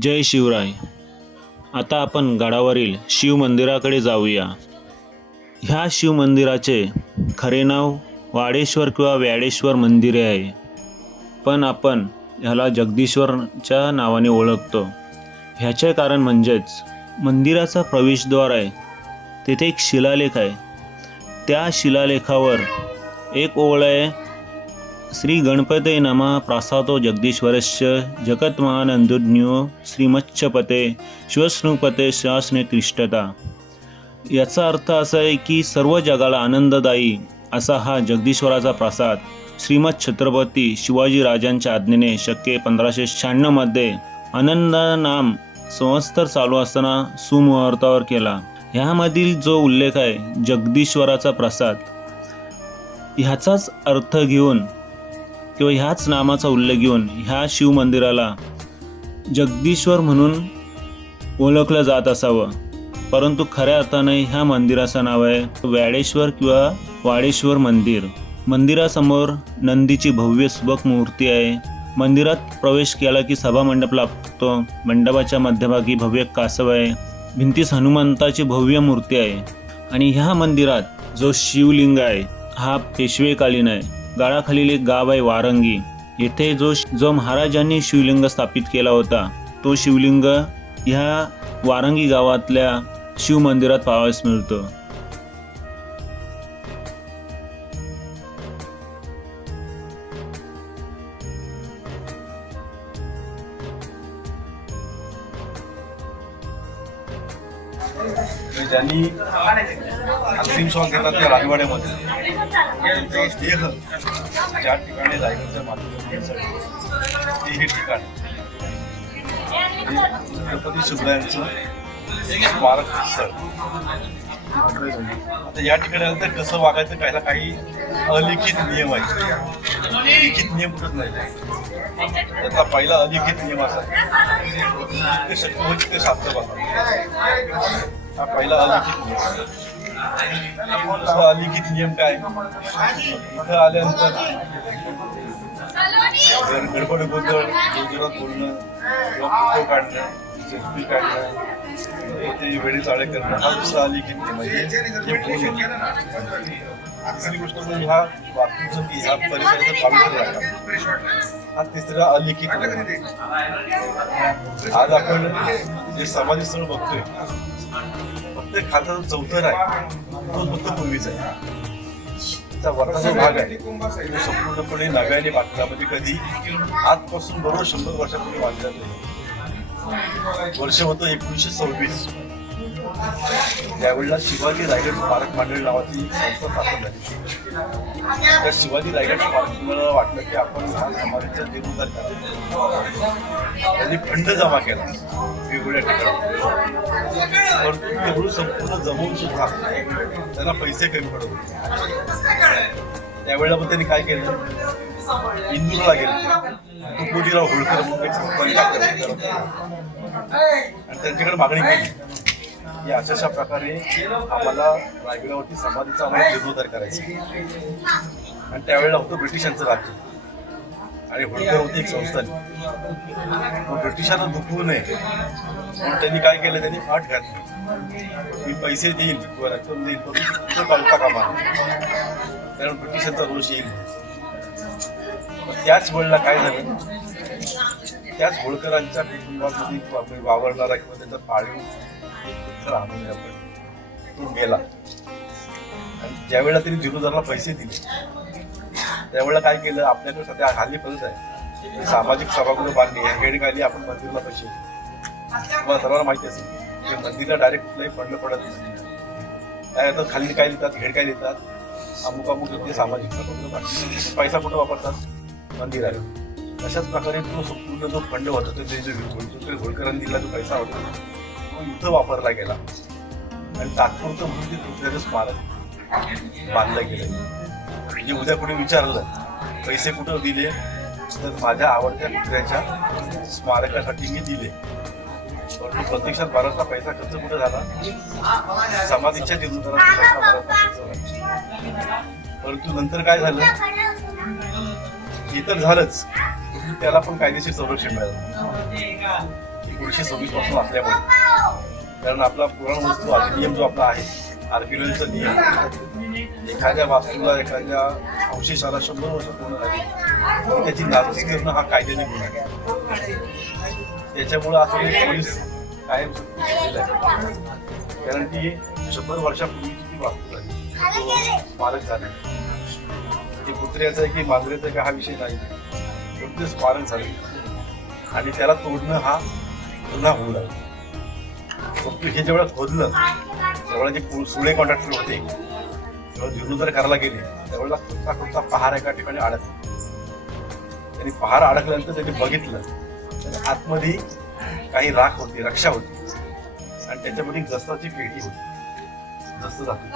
जय शिवराय. आता आपण गडावरील शिव मंदिराकडे जाऊया. ह्या शिव मंदिराचे खरे नाव वाडेश्वर किंवा व्याडेश्वर मंदिरे आहे. पण आपण ह्याला जगदीश्वरच्या नावाने ओळखतो. ह्याचे कारण म्हणजेच मंदिराचा प्रवेशद्वार आहे. तेथे एक शिलालेख आहे. त्या शिलालेखावर एक ओळ आहे. श्री गणपते नमः प्रासादो जगदीश्वरस्य जगत्महानंदुज्ञो श्रीमच्छपते शिवस्नुपते शासने तिष्ठता। याचा अर्थ असा आहे की सर्व जगाला आनंददायी असा हा जगदीश्वराचा प्रासाद श्रीमद छत्रपती शिवाजी राजांच्या आज्ञेने शक्य पंधराशे शहाण्णवमध्ये आनंद नाम संवत्सर चालू असताना सुमुहूर्तावर केला. ह्यामधील जो उल्लेख आहे जगदीश्वराचा प्रसाद ह्याचाच अर्थ घेऊन किंवा ह्याच नामाचा उल्लेख घेऊन ह्या शिव मंदिराला जगदीश्वर म्हणून ओळखलं जात असावं. परंतु खऱ्या अर्थाने ह्या मंदिराचं नाव आहे व्याडेश्वर किंवा वाडेश्वर मंदिर. मंदिरासमोर नंदीची भव्य सुबक मूर्ती आहे. मंदिरात प्रवेश केला की सभा मंडप लागतो मंडपाच्या मध्यभागी भव्य कासव आहे. भिंतीस हनुमंताची भव्य मूर्ती आहे. आणि ह्या मंदिरात जो शिवलिंग आहे हा पेशवेकालीन आहे. गाळाखालील एक गाव आहे वारंगी. येथे जो जो महाराजांनी शिवलिंग स्थापित केला होता तो शिवलिंग ह्या वारंगी गावातल्या शिव मंदिरात पाहावयास मिळतो. ज्यांनी अंतिम सॉन्ग घेतला त्या राजवाड्यामध्ये. देह ज्या ठिकाणी रायगडच्या माध्यमातून ते हे ठिकाण गणपती छत्रपती शिवरायांचं स्मारक स्थळ. आता या ठिकाणी आलं तर कसं वागायचं कायला काही अलिखित नियम आहे लिखित नियम कुठंच नाही. त्यातला पहिला अलिखित नियम असा आहे. जितकं शक्य होईल तितकं शास्त्र बघा हा पहिला अलिखित नियम. दुसरा अलिखित नियम काय? इथं आल्यानंतर गडबड गोंधळ गोंधळात बोलणं किंवा फोटो काढणं सेल्फी काढणं ते वेळी चाळे करणं हा दुसरा अलिखित नियम आहे. हे बोलू गोष्ट म्हणजे ह्या वास्तूचं की ह्या परिसराचं पवित्र राखा हा तिसरा अलिखित आज आपण जे समाधी स्थळ बघतोय फक्त खालचा जो चौथर आहे तो फक्त पूर्वीच आहे. त्याचा वरचा भाग आहे तो संपूर्णपणे नव्याने बांधला म्हणजे कधी आजपासून बरोबर शंभर वर्षापूर्वी बांधला नाही. वर्ष होतं एकोणीसशे सव्वीस. त्यावेळेला शिवाजी रायगड स्मारक मंडळ नावाची संस्था स्थापन झाली. त्या शिवाजी रायगड स्मारक मंडळाला वाटलं की आपण हा समाजाच्या जीवनात त्यांनी फंड जमा केला. वेगवेगळ्या ठिकाणी परंतु तेवढं संपूर्ण जमवून सुद्धा त्यांना पैसे कमी पडत होते त्यावेळेला पण त्यांनी काय केलं? इंदूरला गेले. तुकोजीराव होळकर मुंबईचे आणि त्यांच्याकडे मागणी केली. की अशा अशा प्रकारे आम्हाला रायगडावरती समाधीचा आम्हाला जीर्णोद्धार करायचा आणि त्यावेळेला होतं ब्रिटिशांचं राज्य. आणि होळकर होती एक संस्था मग ब्रिटिशांना दुखवू नये. म्हणून त्यांनी काय केलं? त्यांनी फाट घातली. मी पैसे देईन किंवा रक्कम देईन पण तो कळता कामा कारण ब्रिटिशांचा रोष येईल. मग त्याच वेळेला काय झालं? त्याच होळकरांच्या कुटुंबामध्ये वावरणारा किंवा त्यांचा पाळीव एक आपण तो गेला. आणि ज्यावेळेला त्यांनी जीर्णोद्धारला पैसे दिले त्यावेळेला काय केलं आपल्याकडे सध्या हल्ली पद्धत आहे. सामाजिक सभागृह बांधली आहे हेड खाली आपण मंदिरला पैसे तुम्हाला सर्वांना माहिती असेल की मंदिरला डायरेक्ट कुठलाही फंड पडत नाही. काय येतात खाली काय देतात हेड काय देतात? अमुक अमुक ते सामाजिक सभागृह पैसा कुठं वापरतात? मंदिर आहे अशाच प्रकारे तो संपूर्ण जो फंड होता तो ते जो होळकरांनी दिला जो पैसा होता. तो इथं वापरला गेला. आणि तात्पुरतं म्हणून ते दुसऱ्याचं स्मारक बांधलं गेलं. म्हणजे उद्या कुणी विचारलं पैसे कुठं दिले? तर माझ्या आवडत्या मित्राच्या स्मारकासाठी मी दिले. परंतु प्रत्यक्षात बराचसा पैसा खर्च कुठे झाला? समाधीच्या जीर्णोद्धारात बराचसा खर्च झाला. परंतु नंतर काय झालं? हे तर झालंच. त्याला पण कायदेशीर संरक्षण मिळालं. एकोणीसशे सव्वीसपासून असल्यामुळे कारण आपला पुराण वस्तू अधिनियम जो आपला आहे आर्किओलॉजीचा नियम एखाद्या वास्तूला एखाद्या अवशेषाला शंभर वर्ष पूर्ण झाली त्याची नादुरुस्ती करणं हा कायद्याने गुन्हा आहे. त्याच्यामुळं असं पोलीस कायम आहे. कारण की शंभर वर्षापूर्वीची ती वास्तू झाली? स्मारक झाले. म्हणजे ते कुत्र्याचं आहे की मांजरेचं का हा विषय नाही. पण स्मारक झाले. आणि त्याला तोडणं हा पुन्हा होऊ लागले. फक्त हे जेवढं खोदलं तेवढं जे सुळे कॉन्ट्रॅक्टर होते तेव्हा जीर्णोद्धार करायला गेले त्यावेळेला कुठचा कुठचा पहार एका ठिकाणी अडकला. त्यांनी पहार अडकल्यानंतर त्यांनी बघितलं तर आतमध्ये काही राख होती रक्षा होती. आणि त्याच्यामध्ये जस्ताची पेटी होती. जस्त धातू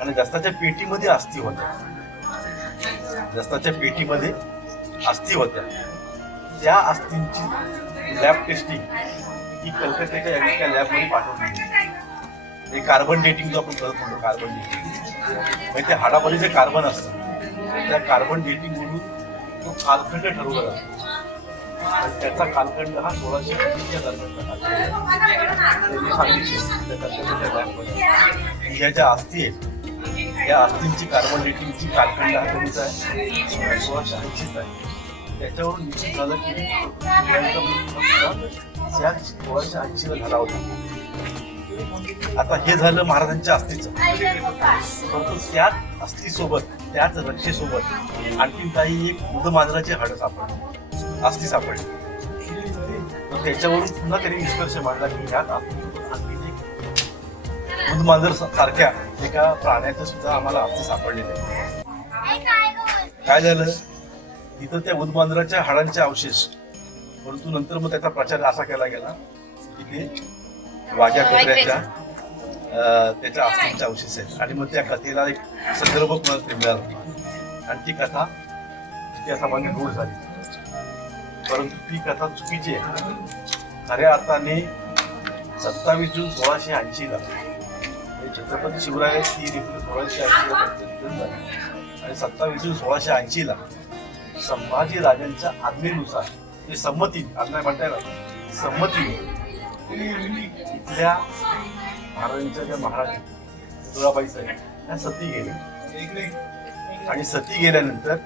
आणि जस्ताच्या पेटीमध्ये अस्थि होत्या. जस्ताच्या पेटीमध्ये अस्थि होत्या. त्या अस्थींची लॅब टेस्टिंग ही कलकत्त्याच्या एका लॅबमध्ये पाठवली हे कार्बन डेटिंग जो आपण करत म्हणतो कार्बन डेटिंग म्हणजे ते हाडामध्ये जे कार्बन असतं त्या कार्बन डेटिंग म्हणून तो कालखंड ठरवला जातो. आणि त्याचा कालखंड हा सोळाशे पंचवीसच्या दरम्यानचा कालखंड सांगितलं त्या लॅबमध्ये ह्या ज्या अस्थी आहेत त्या अस्थींची कार्बन डेटिंगची कालखंड हा कधीचा आहे. सोळाशे ऐंशीचा आहे. त्याच्यावरून निश्चित झालं की यांचा मृत्यू हा सोळाशे ऐंशीला झाला होता. आता हे झालं महाराजांच्या अस्थिचं. परंतु त्याच अस्थिसोबत त्याच रक्षेसोबत आणखी काही एक मांजराची हाडं सापडली. अस्थि सापडली. त्याच्यावरून पुन्हा त्यांनी निष्कर्ष मांडला की अस्थिसोबत आणखी एक मांजर सारख्या एका प्राण्याचं सुद्धा आम्हाला अस्थि सापडलेलं काय झालं? तिथं त्या उदमांजराच्या हाडांचे अवशेष. परंतु नंतर मग त्याचा प्रचार असा केला गेला की ते वाघ्या कुत्र्याच्या अं, त्याच्या अस्थिंचे अवशेष आहेत. आणि मग त्या कथेला एक संदर्भ ते मिळाला आणि ती कथा ती म्हणजे रूढ झाली. परंतु ती कथा चुकीची आहे. खऱ्या अर्थाने सत्तावीस जून सोळाशे ऐंशीला म्हणजे छत्रपती शिवरायांची ऋतू सोळाशे झालं. आणि सत्तावीस जून सोळाशे ऐंशीला संभाजी राजांच्या आज्ञेनुसार ते संमती आज्ञा म्हणता येणार संमतीने इथल्या महाराजांच्या ज्या महाराज तुळाबाई साहेब त्या सती गेले. आणि सती गेल्यानंतर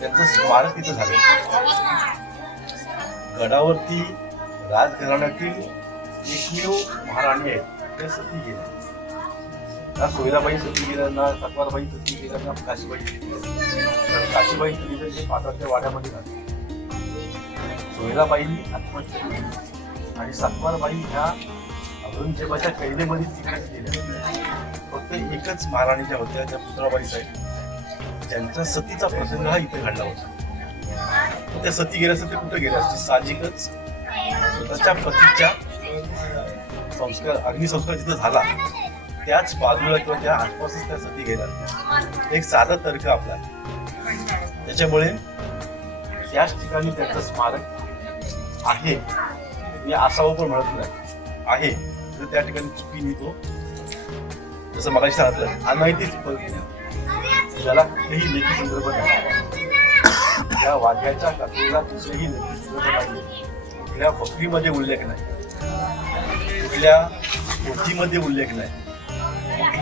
त्यांचं स्मारक तिथं झालं. गडावरती राजघराण्यातील एकमेव महाराणी आहेत त्या सती गेल्या. ना सोयराबाई सतीगिरांना गेल्या ना ना काशीबाई काशीबाई सतीचं हे पात्राच्या वाड्यामध्ये राहते सोयराबाईंनी आत्महत्या केली. आणि सत्वारबाई ह्या औरंगजेबाच्या कैदेमध्ये तिकडेच गेल्या. फक्त एकच महाराणी ज्या होत्या त्या पुतळाबाई साहेब. त्यांचा सतीचा प्रसंग हा इथे घडला होता. त्या सती गेल्याचं ते कुठं गेल्या असतील साहजिकच स्वतःच्या पतीच्या संस्कार अग्निसंस्कार जिथं झाला त्याच बाजूला किंवा त्या आसपासच त्या सती गेल्या एक साधा तर्क आपला. त्याच्यामुळे त्याच ठिकाणी त्याचं स्मारक आहे. मी असावं पण म्हणत नाही. आहे. तर त्या ठिकाणी चुकी तो जसं मला सांगितलं अनैतिक पद्धतीने ज्याला कुठेही लेखी संदर्भ नाही. त्या वाघ्याच्या कथेला कुठलेही लेखी संदर्भ नाही. कुठल्या बकरीमध्ये उल्लेख नाही. कुठल्या पोथीमध्ये उल्लेख नाही.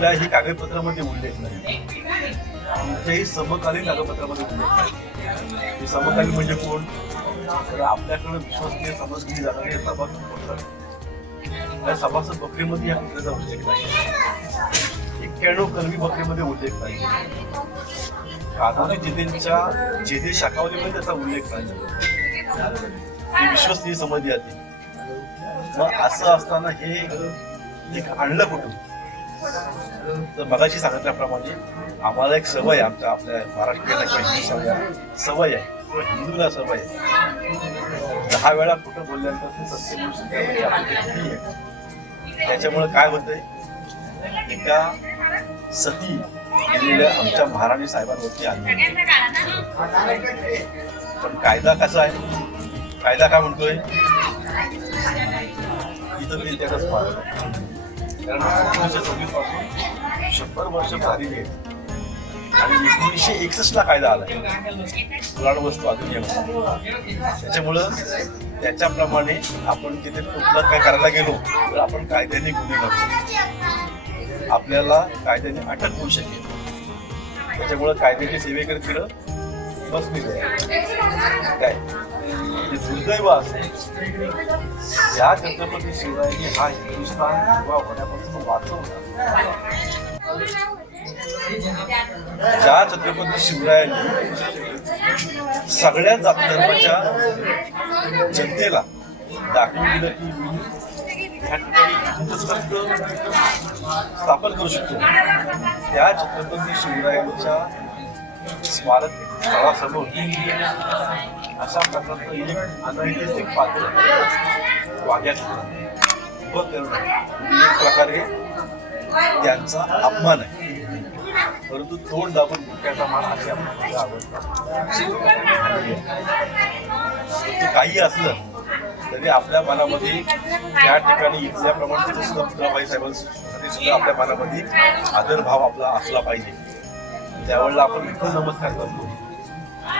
कुठल्याही कागदपत्रामध्ये उल्लेख नाही. कुठल्याही समकालीन कागदपत्रामध्ये उल्लेख नाही समकालीन म्हणजे कोण? तर आपल्याकडे विश्वसनीय समजली जाणारे सभासद बोलतात त्या सभासद बकरीमध्ये या कुत्र्याचा उल्लेख नाही. एक्क्याण्णव कलमी बकरीमध्ये उल्लेख नाही. कागोली जिल्ह्यांच्या जे जे शाखावली शाखावलीमध्ये त्याचा उल्लेख नाही. विश्वसनीय समजली जाते मग असं असताना हे एक आणलं कुठून? तर मगाशी सांगितल्याप्रमाणे आम्हाला एक सवय आमच्या आपल्या महाराष्ट्रीयांना किंवा हिंदू सवय सवय आहे. किंवा हिंदूला सवय आहे. दहा वेळा कुठं बोलल्यानंतर ते सत्य बोलू आपली आहे. त्याच्यामुळे काय होतंय? एका सती गेलेल्या आमच्या महाराणी साहेबांवरती अन्याय पण कायदा कसा आहे? कायदा काय म्हणतोय? इथं मी त्याचा पाहतो. पासून शंभर वर्ष झालेली आहे आणि एकोणीसशे एकसष्ट ला कायदा आला पुराण वस्तू अधिनियम त्याच्यामुळं त्याच्याप्रमाणे आपण तिथे कुठलं काय करायला गेलो तर आपण कायद्याने गुन्हे करतो आपल्याला कायद्याने अटक होऊ शकेल. त्याच्यामुळं कायद्याची सेवेकडे फिरं बसली काय? म्हणजे दुर्दैव असं या छत्रपती शिवाजी हा हिंदुस्थान उभा होण्यापासून वाचवला ज्या छत्रपती शिवरायांनी सगळ्या धर्माच्या जनतेला दाखवून दिलं की मी या ठिकाणी हिंदुस्थान स्थापन करू शकतो. त्या छत्रपती शिवरायांच्या स्मारक स्थळासमोर अशा प्रकारचं एक अनैतिक पात्र वाग्यात उभं करणं हो, एक प्रकारे त्यांचा अपमान आहे. परंतु तोंड दाबून त्याचा मान अशी आपण आवडतो. काही असलं तरी आपल्या मनामध्ये त्या ठिकाणी इथल्याप्रमाणे तिथे सुद्धा पुतळाबाई साहेबांसाठी सुद्धा आपल्या मनामध्ये आदरभाव आपला असला पाहिजे. त्यावेळेला आपण इथं नमस्कार करतो.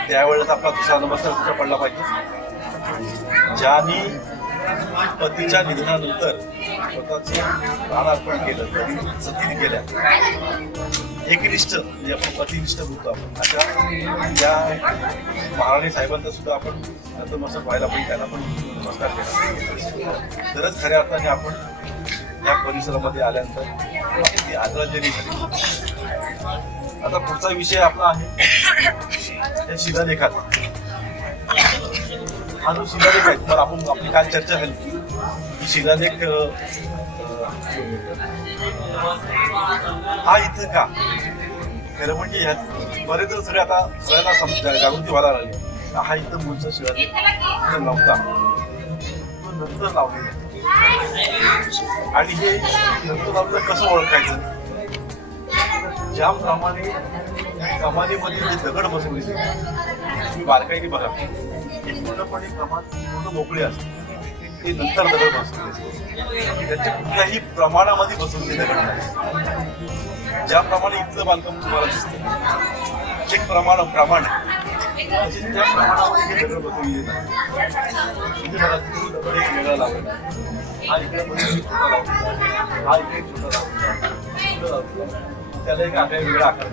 त्यावेळेस आपला दुसरा नमस्कार कुठे पडला पाहिजे? ज्यानी पतीच्या निधनानंतर स्वतःचं प्राण अर्पण केलं तरी सतीने केल्या. एकनिष्ठ म्हणजे आपण पतिनिष्ठ बोलतो आपण. अशा त्या महाराणी साहेबांचा सुद्धा आपण नतमस्तक व्हायला पाहिजे त्याला पण नमस्कार केला. तरच खऱ्या अर्थाने आपण या परिसरामध्ये आल्यानंतर ती आदरांजली झाली. आता पुढचा विषय आपला आहे. हे शिलालेखाचा हा जो शिलालेख आहे तर आपण आपली काल चर्चा झाली. की शिलालेख हा इथं का? खरं म्हणजे ह्यात बरेच सगळे आता सगळ्यांना सम- जागृती व्हायला लागली. हा इथं मुलचा शिलालेख नव्हता तो नंतर लावलेला आणि हे नंतर लावलेलं कसं ओळखायचं? ज्याप्रमाणे कमानीमध्ये जे दगड बसवले तुम्ही बारकाईने बघा. हे पूर्णपणे प्रमाण पूर्ण मोकळे असते. ते नंतर दगड बसवले असते. त्याच्या कुठल्याही प्रमाणामध्ये बसवले दगड नाही. ज्याप्रमाणे इथलं बांधकाम तुम्हाला दिसतं एक प्रमाण प्रमाण आहे. त्या प्रमाणामध्ये हे दगड बसवलेले नाही. दगड एक वेगळा लावला हा इकडे हा इकडे छोटा त्याला एक आकार वेगळा आकार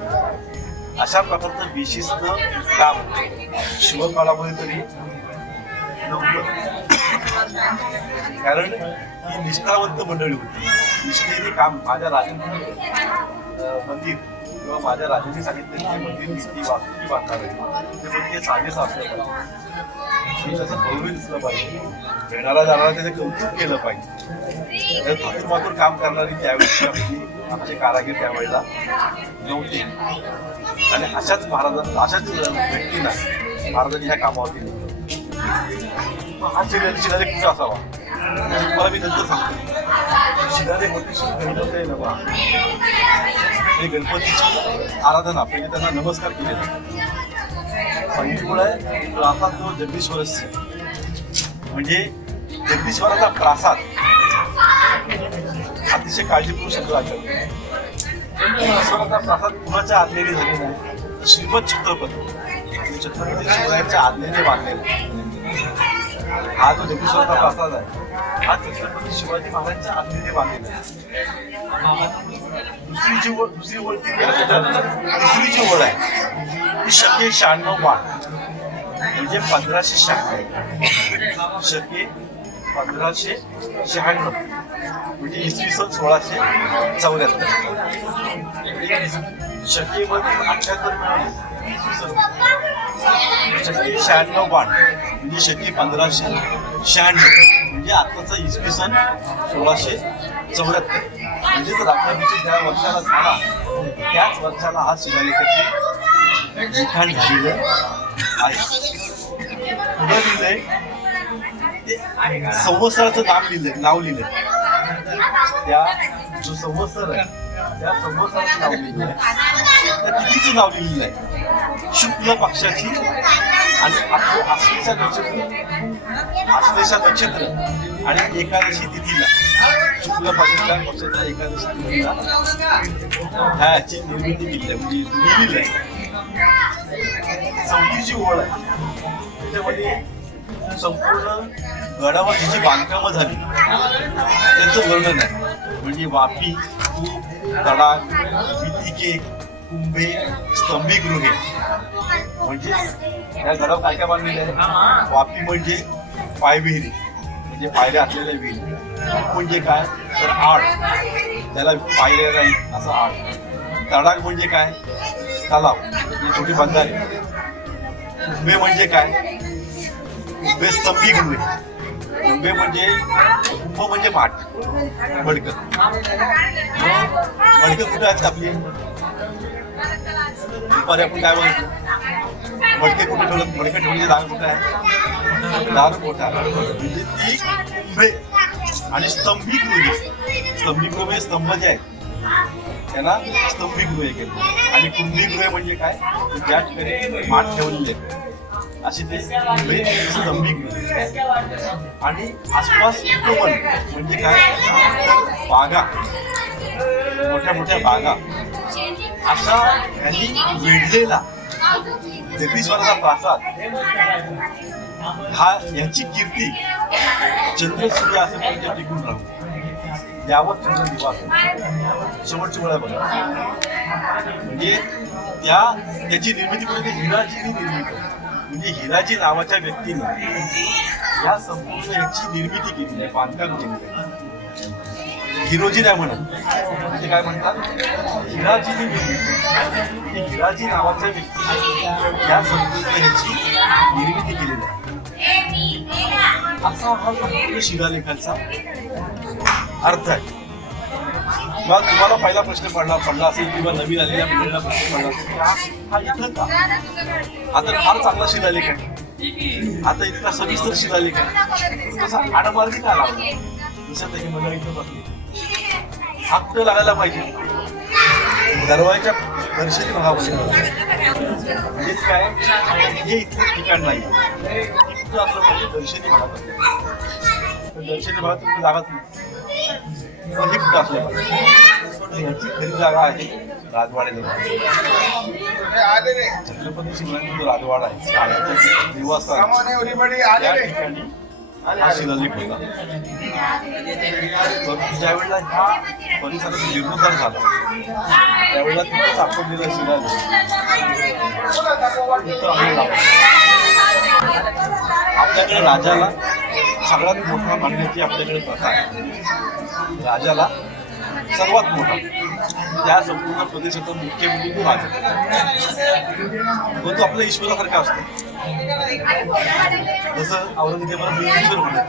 अशा प्रकारचं विशिष्ट काम शिवकाळामध्ये तरी नव्हतं कारण ही निष्ठावंत मंडळी होती. निष्ठेने काम माझ्या राजनीती मंदिर किंवा माझ्या राजांनी सांगितलं की मंदिर नीती वास्तुकी बांधणार आहे ते म्हणजे पण ते साधेच असलं पाहिजे त्याचं गौरव दिसलं पाहिजे. येणारा जाणारा त्याचं कौतुक केलं पाहिजे. तर थोडं काम करणारी त्यावेळी आपली आमचे कारागीर त्यावेळेला नव्हते. आणि अशाच महाराजांना अशाच व्यक्तींना महाराजांनी ह्या कामावरती हा शिलालेख शिलालेख कुठं असावा? मला मी नंतर सांगतो. शिलालेख होते गणपती नवा हे गणपतीची आराधना पहिले त्यांना नमस्कार केले जातात आहे प्रासाद जो जगदीश्वरच म्हणजे जगदीश्वराचा प्रासाद अतिशय काळजीपूर्वक शब्द लागतात जगदीश्वराचा प्रासाद कुणाच्या आज्ञेने झाले नाही तर श्रीमद छत्रपती. छत्रपती शिवरायांच्या आज्ञेने बांधलेला हा जो जगदीश्वराचा प्रसाद आहे हा छत्रपती शिवाजी महाराजांच्या आज्ञेने बांधलेला दुसरी जी ओळ दुसरी ओळ ती तिसरी जी ओळ आहे ती शके शहाण्णव बाण म्हणजे पंधराशे शहाण्णव. शके पंधराशे शहाण्णव. म्हणजे इसवी सन सोळाशे चौऱ्याहत्तर. शकेमध्ये अठ्याहत्तर मिळाले. इसवी सन शके शहाण्णव बाण म्हणजे शके पंधराशे शहाण्णव. म्हणजे आत्ताचा इसवी सन सोळाशे चौऱ्याहत्तर. म्हणजे जर अकरावीचे ज्या वर्षाला झाला त्याच वर्षाला हा शिलालेखाची लिखाण झालेलं आहे. पुढे लिहिलंय ते संवत्सराचं नाव लिहिलंय नाव लिहिलंय. त्या जो संवत्सर आहे त्या संवत्सराचं नाव आहे त्या तिथीचं नाव लिहिलेलं आहे. शुक्ल पक्षाची आणि आश्लेषा नक्षत्र. आश्लेषा नक्षत्र. आणि एकादशी तिथीला शुक्ल पक्षाच्या पक्षाच्या एकादशी तिथीला ह्याची निर्मिती केली आहे. म्हणजे लिहिलेली आहे. चौथीची ओळ आहे. त्याच्यामध्ये संपूर्ण गडावर जी बांधकामं झाली त्यांचं वर्णन आहे. म्हणजे वापी तडाग भीतिके कुंभे स्तंभीगृहे. म्हणजे या गडावर काय काय बांधलेले आहे वापी म्हणजे पायविहिरी. म्हणजे पायऱ्या असलेल्या विहिरी. म्हणजे काय? तर आड. त्याला पायऱ्या नाही असं आड. तडाग म्हणजे काय? तलाव. म्हणजे छोटी बंधारे. कुंभे म्हणजे काय? कुंभे स्तंभीगृहे. कुंभे म्हणजे कुंभ म्हणजे माठ मडकं मडकं कुठे आहेत आपली? दुपारी आपण काय बघितलं? मडके कुठे ठेवलं? मडके ठेवली दाग कुठे आहे? दार मोठा. म्हणजे ती कुंभे आणि स्तंभी गृहे स्तंभी गृह म्हणजे स्तंभ जे आहेत त्यांना स्तंभी गृहे केले. आणि कुंभी गृहे म्हणजे काय? ज्या ठिकाणी माठ ठेवलेले आहेत अशी ते कुंभे आणि आसपास उपवन म्हणजे काय? बागा. मोठ्या मोठ्या बागा. असा त्यांनी वेढलेला जगदीश्वराचा प्रासाद. हा याची कीर्ती चंद्रसूर्य असं म्हणजे टिकून राहतो यावर चंद्र निवास शेवटची वेळा बघा. म्हणजे त्या त्याची निर्मिती म्हणजे हिराची निर्मिती. म्हणजे हिराजी नावाच्या व्यक्तीने या संपूर्ण याची निर्मिती केली आहे बांधकाम केली आहे. हिरोजी नाही म्हणत. म्हणजे काय म्हणतात? हिराजीने निर्मिती हिराजी नावाच्या व्यक्तीने या संपूर्ण ह्याची निर्मिती केलेली आहे. असा हा शिलालेखाचा अर्थ आहे. मग तुम्हाला पहिला प्रश्न पडला पडला असेल किंवा नवीन आलेल्या पिढीला प्रश्न पडला असेल. हा- इथं का आता फार चांगला शिलालेख आहे. आता इतका सविस्तर शिलालेख आहे. तसा आडमार्गी का लागला जसं त्याची मला इथं बसली. हक्क लागायला पाहिजे. दरवाजाच्या दर्शनी भागामध्ये म्हणजे काय? हे इथलं ठिकाण नाही. इथं असलं पाहिजे म्हणजे दर्शनी भागामध्ये दर्शनी भागात तुमची जागाच नाही. कुठं असलं पाहिजे खरी जागा आहे राजवाड्याला छत्रपती शिवरायांचा जो राजवाडा आहे निवासस्थान त्या ठिकाणी हा शिलालेख होता ज्यावेळेला ह्या परिसराचा जीर्णोद्धार झाला त्यावेळेला तिथं सापडलेला शिलालेख. आपल्याकडे राजाला सगळ्यात मोठा मान्यती आपल्याकडे प्रथा आहे. राजाला सर्वात मोठा. त्या संपूर्ण प्रदेशाचा मुख्य म्हणजे तो राजा. व तो आपल्या ईश्वरासारखा असतो. जसं औरंगजेबाला ईश्वर म्हणत.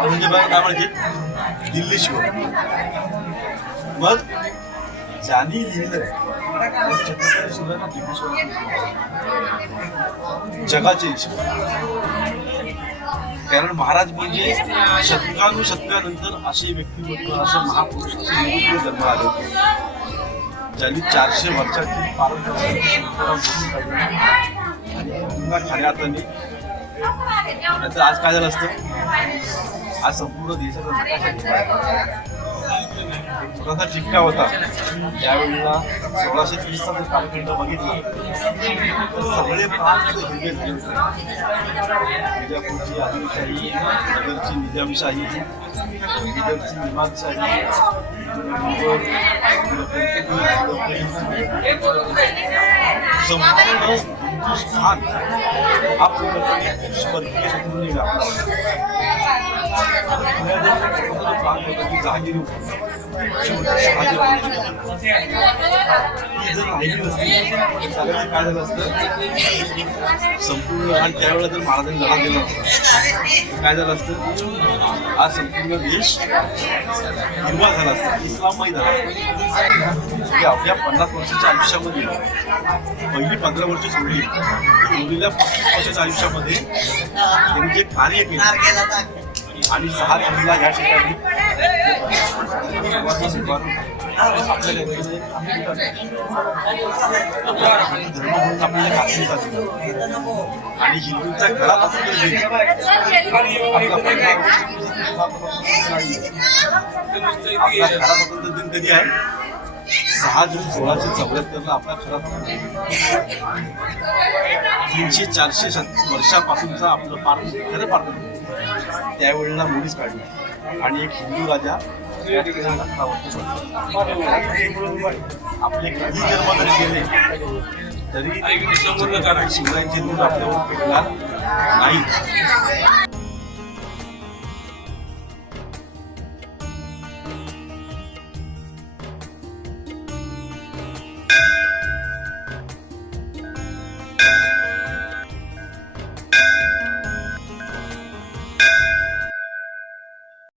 औरंगजेबाला काय म्हणजे दिल्लीश्वर मग ज्यांनी लिहिलं छत्रपती शिवरायांना दिल्लीश्वर जगाचे ईश्वर. कारण महाराज म्हणजे शतकानुशतकानंतर असे व्यक्तिमत्व असं महापुरुष असे जन्म आले होते. ज्यांनी चारशे वर्षाची पारंपरिक खऱ्या अर्थाने त्याचं आज काय झालं असतं? आज संपूर्ण देशाचा थोडासा आहे. चिक्का होता त्यावेळेला सोळाशे तीसचा जर कालखंड बघितला तर सगळे प्रांत हिरवे झाले होते विजापूरची आदिलशाही नगरची निजामशाही बिदरची निमादशाही संपूर्ण हिंदुस्थान हा पूर्णपणे परकीय निघाला व्यापला प्रांत होता काय झालं असतं संपूर्ण आणि त्यावेळेला जर महाराजांनी लढा दिला काय झालं असतं? आज संपूर्ण देश हिरवा झाला असता इस्लाममय झाला की आपल्या पन्नास वर्षाच्या आयुष्यामध्ये पहिली पंधरा वर्ष सोडली. तर उरलेल्या पस्तीस वर्षाच्या आयुष्यामध्ये त्यांनी जे कार्य केलं आणि सहा जिल्हा या ठिकाणी आणि हिंदूंचा घरापासून आपला पहिला आपल्या दिन कधी आहे? सहा जून सोळाशे चौऱ्याहत्तरला आपला खरा तीनशे चारशे वर्षापासूनचा आपलं पार खरं पार त्यावेळेला मुलीच काढली आणि एक हिंदू राजा या ठिकाणी रक्तावरती आपले किती जन्म जरी गेले तरी शिवरायांचे दूध आपल्यावर पेटणार नाही.